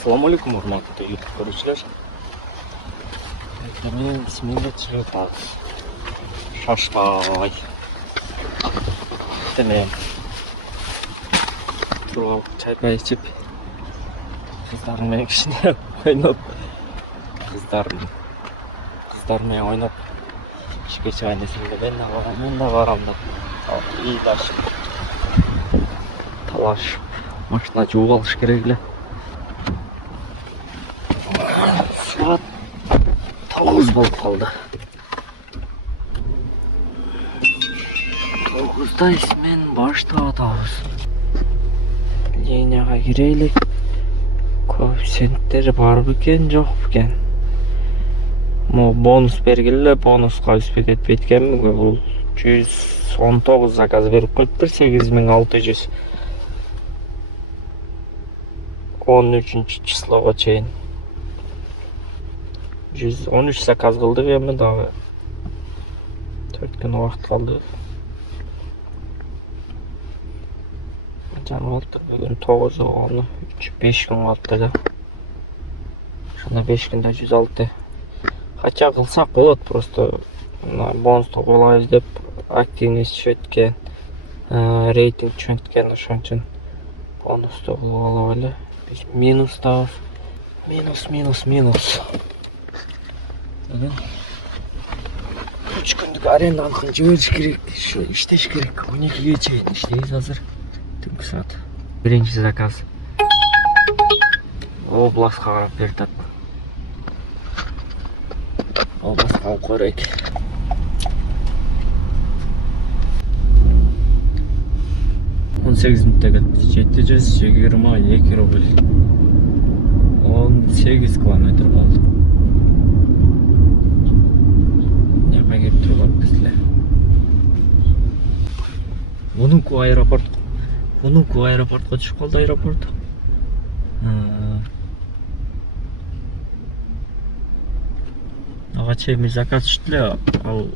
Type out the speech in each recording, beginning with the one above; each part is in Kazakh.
Ассалаумалейкум, урматтуу YouTube көрүүчүлөр. Мен бисмилла чыгабыз. Шашпай. Теме. Туруп чай ичип, кыздар менен кичине ойноп, кыздар менен ойноп, ишке чыгайын десем мен да барам деп ыйлашып, талашып, машина жууп алыш керек эле. Saat 9 болып қалды. 9'da ismen başlatıyoruz. Линияға кирелик. Коэффициенттер бар бекен, жоқ бекен. Бонус бергелі, бонусқа үспет етпеткен. Бұл 119 заказ беріп қойып 8600. 13 числоға чейін. 113 заказ қылдық емен дағы 4 күн уақыт қалды. Жаңа алды, бүгін 9 оғаны 5 күн қалды да. Шына 5 күнде 106. Хотя қылсақ болады, просто бонусты қолайыз деп активность түшеткен, рейтинг түшеткен ұшын үшін бонусты қолай әлі. Минус тауыз. Минус. 3 күндік аренданы жіберіш керек, іштеш керек. 12-ге чейін іштейіз азыр. Түнгі саат. Бірінші заказ. Обласқа қарап бердік. Обласқа қорек. Он 8 минутта кетті. 722 рубль. 18 километр болды. Неға кеп тұрған бізді. Онуку аэропортқа түшіп қалды аэропорт. Ағачай мен заказ түштілі, ал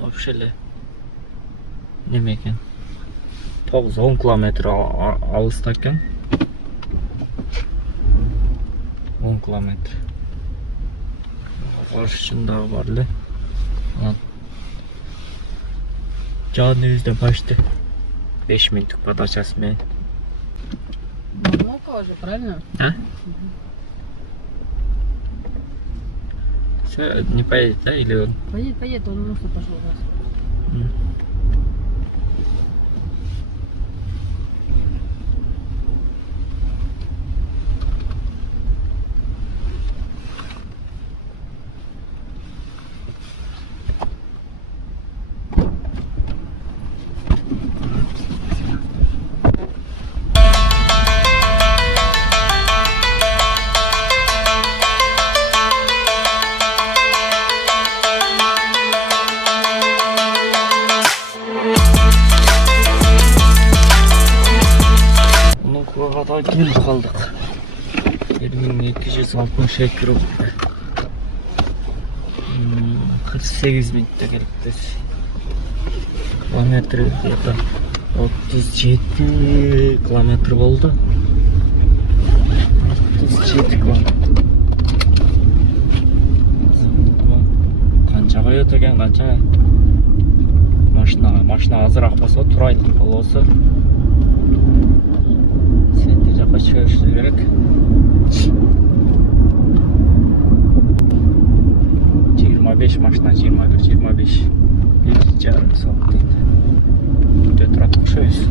вообще неме екен. 9-10 километр алыста екен. 10 километр. Қаршы шындағы барлы. Canlı yüzde başta 5 минуттық подачасымен. Много уже, правильно? А? Все, не поедет, да, или он? Поедет, он нужно пошел раз. Келіп қалдық. 2262 рубль. 48 минутта келіппіз. Километр где-то 37 километр болды. 37 километр. Қаншаға өтеген, қанша? Машина азырақ болса, тұрайлық болса. Açıyoruz gerek. 25 машина 21-25 1,5 saat değil. Где трактор 6.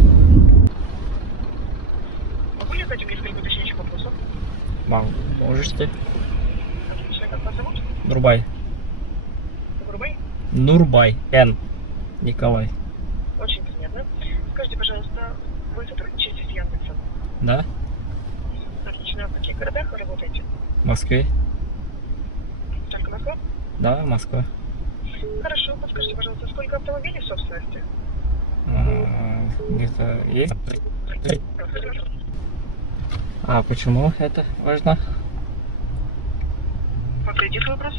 Могу я задать несколько уточняющих вопросов? Можешь ты? Отлично, как вас зовут? Нурбай. Нурбай. Н. Николай. Очень приятно. Скажите, пожалуйста, вы сотрудничаете с Яндексом? Да? Отлично. В каких городах вы работаете? В Москве. Только Москва? Да, Москва. Хорошо. Подскажите, пожалуйста, сколько автомобилей в собственности? Где-то есть? А почему это важно? Повторите свой вопрос.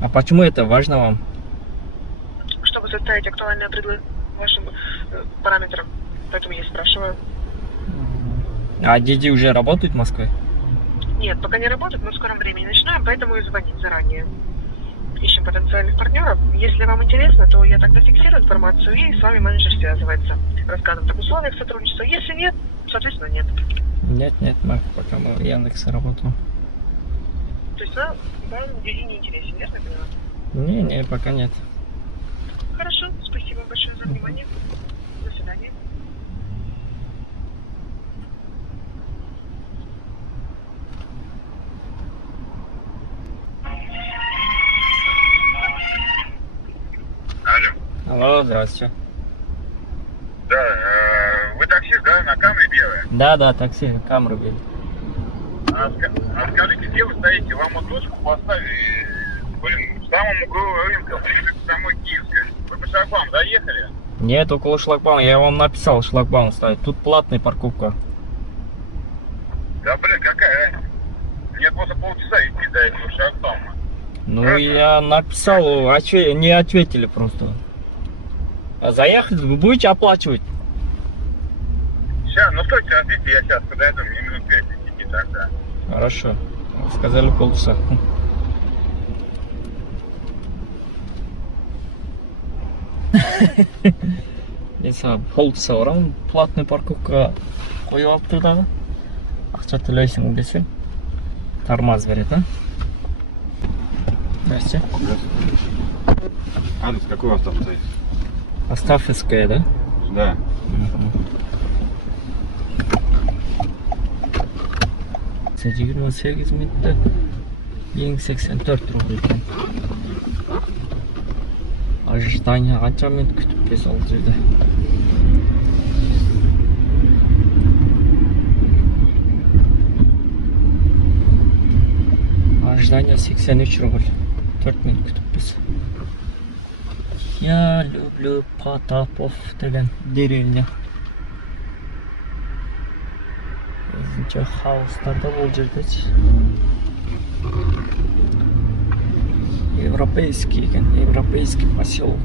А почему это важно вам? Чтобы составить актуальное предложение вашим параметрам. Поэтому я спрашиваю. А Диди уже работает в Москве? Нет, пока не работает, но в скором времени начинаем, поэтому и звоним заранее. Ищем потенциальных партнеров. Если вам интересно, то я тогда фиксирую информацию, и с вами менеджер связывается. Рассказывает об условиях сотрудничества. Если нет, соответственно, нет. Нет, мы пока мы в Яндексе работаем. То есть вам Дюди не интересен, верно я поняла? Не, пока нет. Хорошо, спасибо большое за внимание. До свидания. Алло. Алло, здравствуйте. Да, вы таксист, да, на Камри белая? Да, такси, камеру били. А скажите, где вы стоите? Вам вот точку поставили, блин, в самом углу рынка, ближе к самой Киевской. Вы по шлагбауму заехали? Нет, около шлагбаума. Я вам написал, шлагбаум ставить. Тут платная парковка. Да, блин, какая разница? Мне просто полчаса идти до этого шлагбаума. Ну, я написал, не ответили просто. А заехать вы будете оплачивать? Сейчас, ну стойте, ждите, я сейчас подойду, мне минут 5 идти тогда. Хорошо. Сказали полчаса. Neyse, полчаса барамын, платный парковка қойып алып тұр дағы. Ақша төлейсің десең, тормоз береді, а? Здрасте. Адрес какой у вас там стоит? Астафьевская, да? Да. Size 28 minutda 84 rubl ekan. Ожидание qancha minut kutib kelsa ol yerda. Ожидание 83 рубль. 4 minut kutib kelsa. Я люблю Потапов degan деревня. Өзінше хаустарда бұл жерде. Европейский екен, европейский поселок.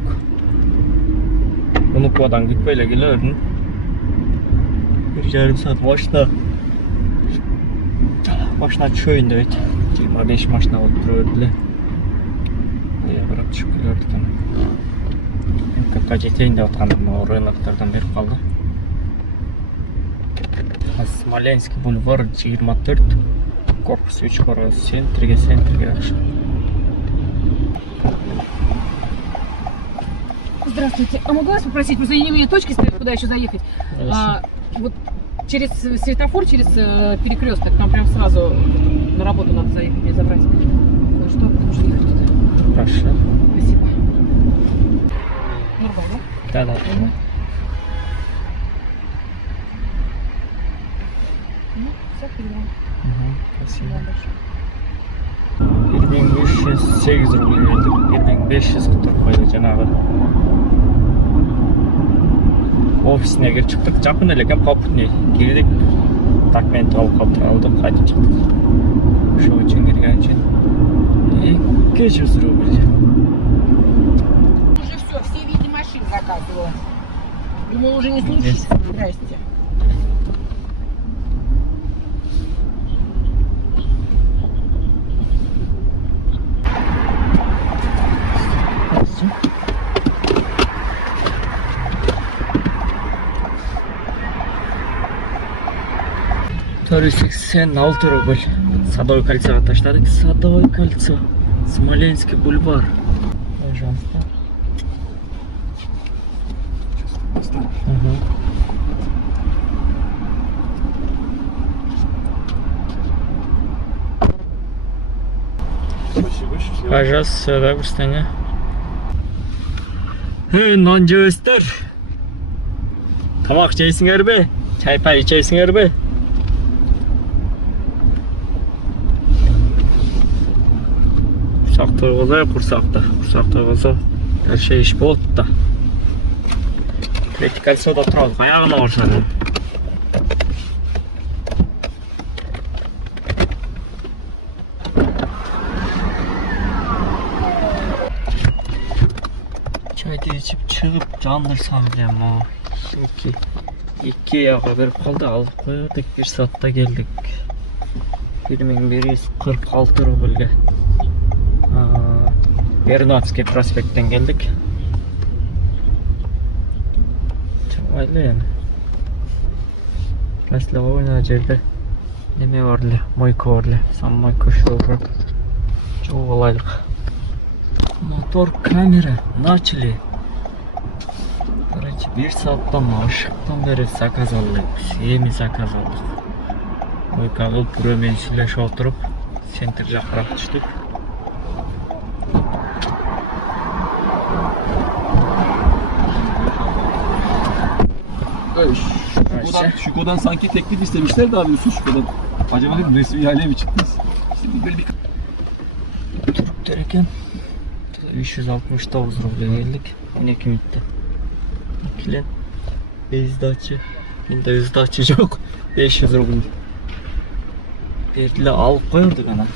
Bunu kodan gitmeyle gelirdim. Bir yarım saat başına çöyün de 25 maşına oturuyordu. Ya bırak çıkıyordu tam. Kapka жетейін деп отқанdım o рыноктардан беріп қалды. Смоленский бульвар 24, корпус 3 қоры центрге ақша. Здравствуйте. А могу вас попросить, просто они у меня точки стоят, куда еще заехать? Вот через светофор, через перекресток, там прям сразу на работу надо заехать, мне забрать кое-что, потому что ехать туда. Хорошо. Спасибо. Нормально? Да. Ну, все, передаем. Спасибо. Большое. 1508 rubl verdik. 1500 tutup koydu janağı. Ofisine girip çıktık. Жақын эле экен, попутный. Girdik. Документ алып алдық, қайтып шықтық. Ошол үчүн келген үчүн 200 рубль. Уже все виды машин заказывала. Думаю, уже не случится. Здрасте. Төрт 86 рубль. Садовое кольцо таштадык. Садовое кольцо. Смоленский бульвар. Пожалуйста. Пожалуйста, сюда встань. Нан жебестер. Тамақ жейсіңер бе? Чай пай içeysіңер бе? Құрсақ тойғыза, құрсақ тойғыза. Her iş болды да. Третий кольцода тұрады, аяғына оршады. Çaydı içip çıkıp candırsam diyem o. İki ayağa verip kaldı, alıp koyduk, bir saatte geldik. 1146 рубльге. Вернадский проспекттен келдик. Чамайлы эми. Масло ойна жерде неме бар эле, мойка бар эле. Сам мойка ушул чогуу алайлык. Мотор, камера начали. Короче, 1 сааттан ашыктан бери заказ алдык. Эми заказ алдык. Мойка кылып бирөө менен сүйлөшүп отуруп, центр жакыраак түштүк. Şuko'dan sanki teklif istemişler de abi Şuko'dan. Acaba dedim resmi ihaleye mi çıktınız? Şimdi böyle bir... Türktер экен. 369 рубль келдик. 2 минутта. Клиент сдача. Менде сдача жок. 500 рубль. Бердиле алып коёрдук ана.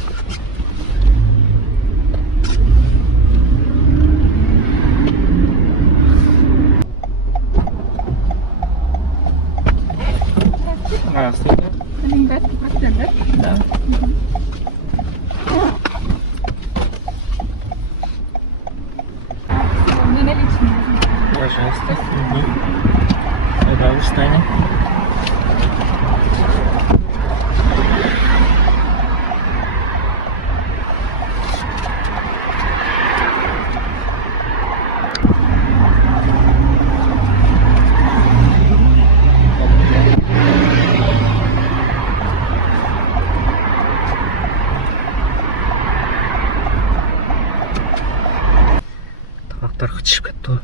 Здравствуйте. Да. На наличные. Пожалуйста. Пожалуйста, Таня. Тарактар чыгып кетти.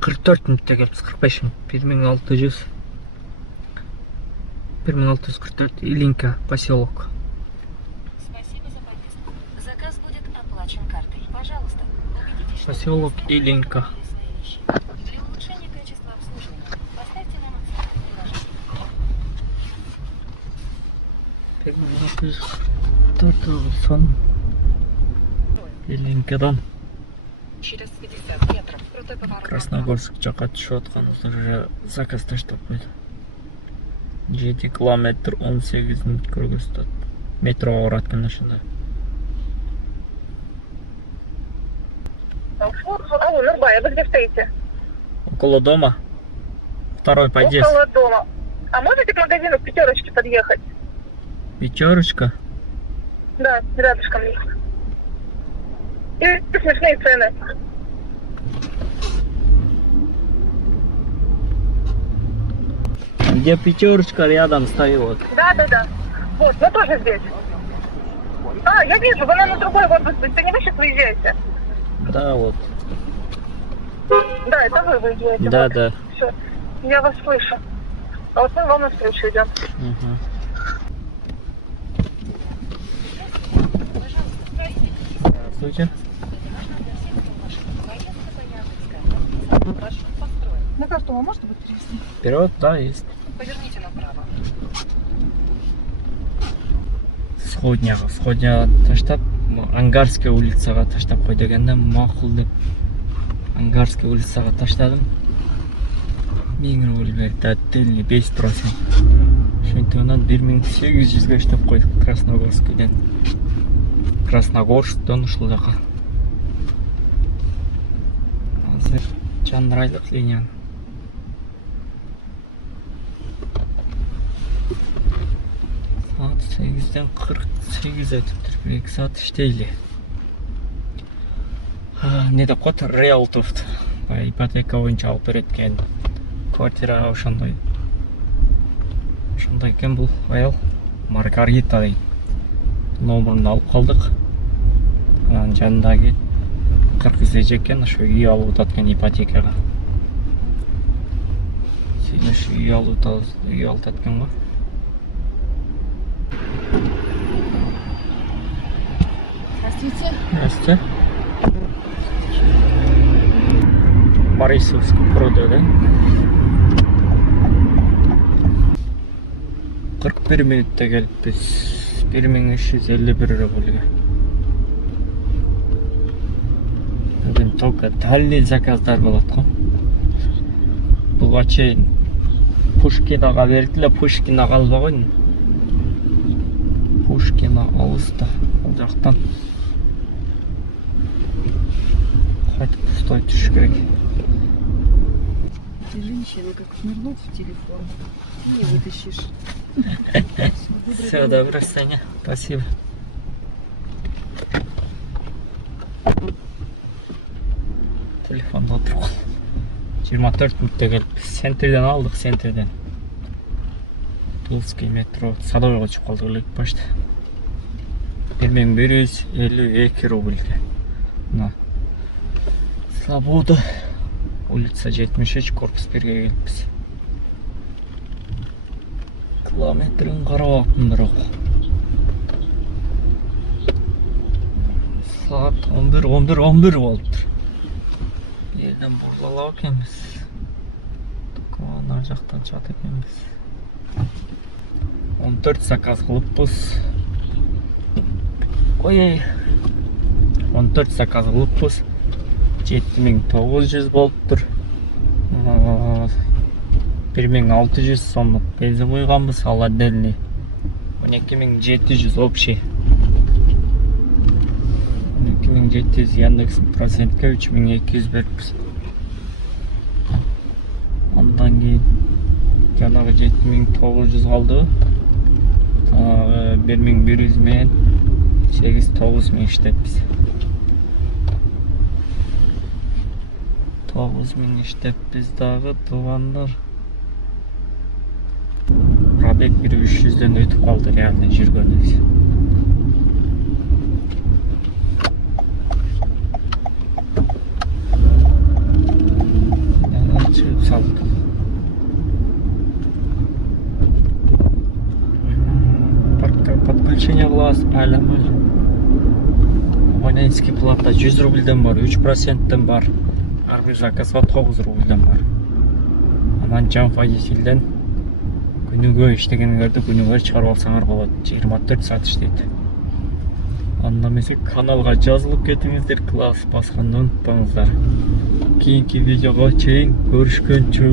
44 минутта келипиз, 45 минут. 1644 Илинка, поселок. Спасибо за поездку. Заказ будет оплачен картой. Пожалуйста, убедитесь, что Поселок вы Илинка. свои вещи. Для улучшения качества обслуживания поставьте нам оценку в приложении. Илинкадан Через 50 метров крутой поворот. Красногорск жака түшүп атканыбызда уже заказ таштап койду. 7 километр 18 минут көргөзүп. Метрого барат экен ошондо. Алло, Нурбай, вы где стоите? Около дома. Второй подъезд. Около дома. А можете к магазину в Пятерочке подъехать? Пятерочка. Да, рядышком. И смешные цены. Где пятерочка рядом стоит вот. Да. Вот, мы тоже здесь. А, я вижу, вы на другой воздух. Это не вы сейчас выезжаете? Да, вот. Да, это вы выезжаете. Да, вот. да. Все, я вас слышу. А вот мы вам навстречу идем. Угу. Здравствуйте. На карту вы можете будет перевести? Вперед, да, есть. Поверните направо. Сходняга таштап, Ангарская улицага таштап кой дегенде макул деп Ангарская улицага таштадым. 1000 рубль берди, отдельный 5%. Ошентип анан 1800га иштеп койдук Красногорскийден. Красногорсктан ушул жака. Азыр чандырайлык линияны. Saat 8'den 48 ötüptür. 1-2 saat işteyli. Ne de kot Realtoft. Ипотека боюнча алып берет экен. Квартира ошондой. Ошондой экен бул аял. Маргарита дейт. Номерин алып калдык. Анан жанындагы 40 изеж экен, ошо үй алып атат экен ипотекага. Силеш үй алып атат экен го. Здравствуйте. Здравствуйте. Борисовск пруды, да? 41 минутта келиппиз. 1351 рубльге. Бugün только дальний заказдар болот го. Буга чейин Пушкин ага берди эле, Пушкин ага албаган. Пушкина алыста. Ол жақтан қайтып пустой түшіш керек. Эти женщины как шнырнут в телефон. Не вытащишь. Все, добро, Саня. Спасибо. Телефонда отыр ғой. 24 минутта келіппіз. Центрден алдық, центрден. Тульский метро, Садовойға шығып қалдық элек почта. 1152 рубльге. Мына Свобода, улица 73, корпус 1-ге келіппіз. Километрін қарап аттым бірақ. Saat 11 болып тұр. Елден бұрлалау екенбіз. Ар жақтан шығады екенбіз. 14 заказ қылыппыз. Ой, 14 заказ қылыппыз. 7900 болып тұр. 1600 сомдық бензин қойғанбыз, ал отдельный 12700 общий. 12700 Яндекс процентке 3200 беріппіз. Ondan кейін жаңағы 7900 қалды. 1100 мен 8-9000 іштеппіз. 9000 іштеппіз дағы туғандар. Пробег 300-ден өтіп қалды, яғни жүргеніміз. Шығып салдық. Подключение глаз, әлеміл. Абонентский плата 100 рубльден бар, 3%ден бар. Әрбір заказға 9 рубльден бар. Анан жан водительден күніге іштегеніңерді күніге шығарып алсаңар болады. 24 саат іштейді. Аннамесе каналға жазылып кетіңіздер, класс басқанды ұмытпаңыздар. Кейінгі видеоға чейін көрішкенше.